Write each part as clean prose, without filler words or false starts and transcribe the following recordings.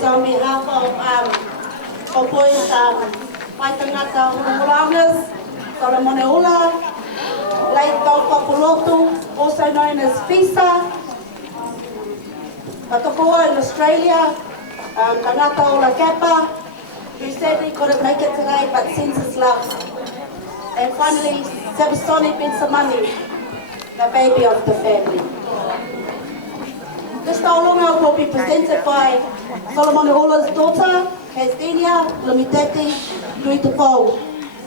is on behalf of boys, my Tangata Tauolungas, Solomoneula, Late Taupapulotu, also known as FISA, Patapoa in Australia, Tangata Ola Kappa, who sadly couldn't make it today but sends his love. And finally, Sabasoni Bensamani, the baby of the family. This Tauolunga will be presented by Solomoneula's daughter, Casdenia Lumitete Tuitapou,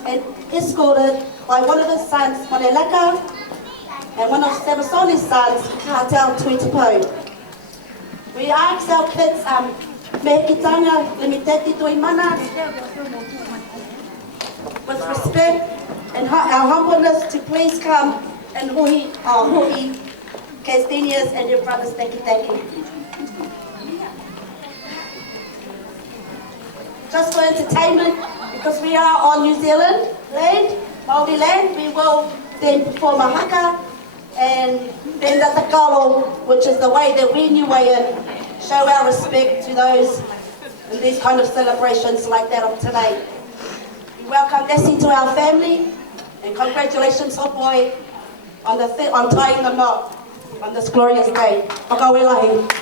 and escorted by one of his sons, Manelaka, and one of Sabasoni's sons, Kātau Tuitapou. We ask our kids, Mehikitanga Lumitete Tuimana, with respect and our humbleness to please come and hui Casdenias and your brothers, thank you. Just for entertainment, because we are on New Zealand land, Māori land, we will then perform a haka and then the takalo, which is the way that we New Waian show our respect to those in these kind of celebrations like that of today. We welcome Nessie to our family and congratulations, Hopoi, on tying the knot on this glorious day. Whakawelahi.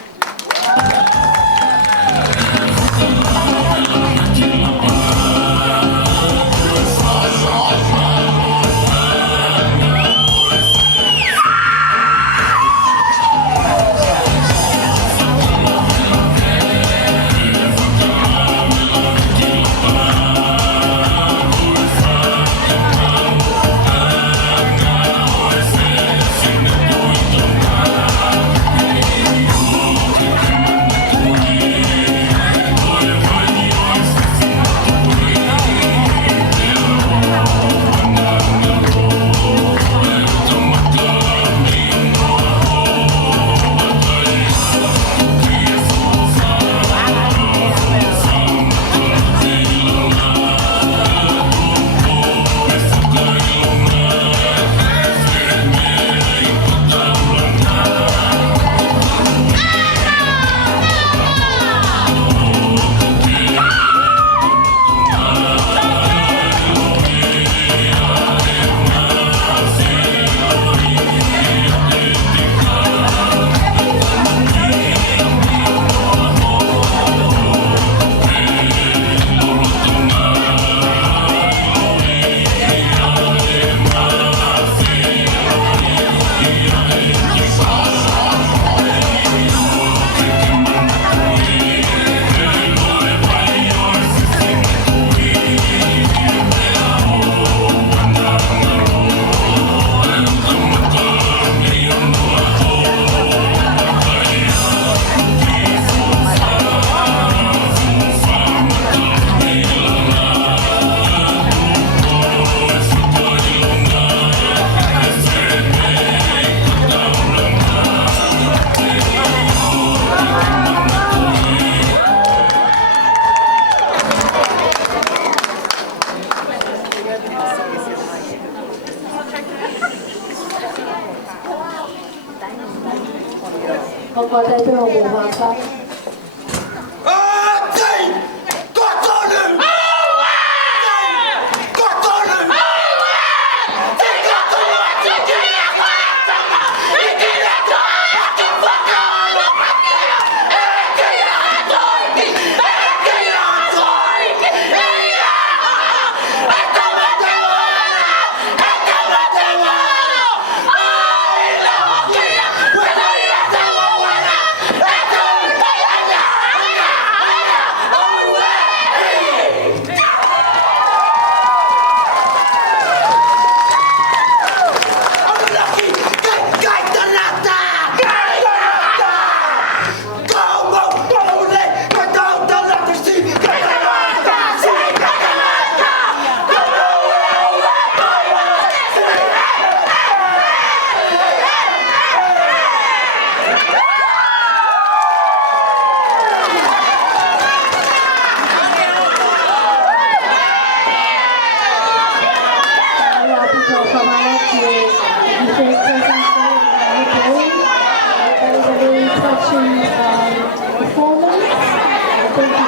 Thank you.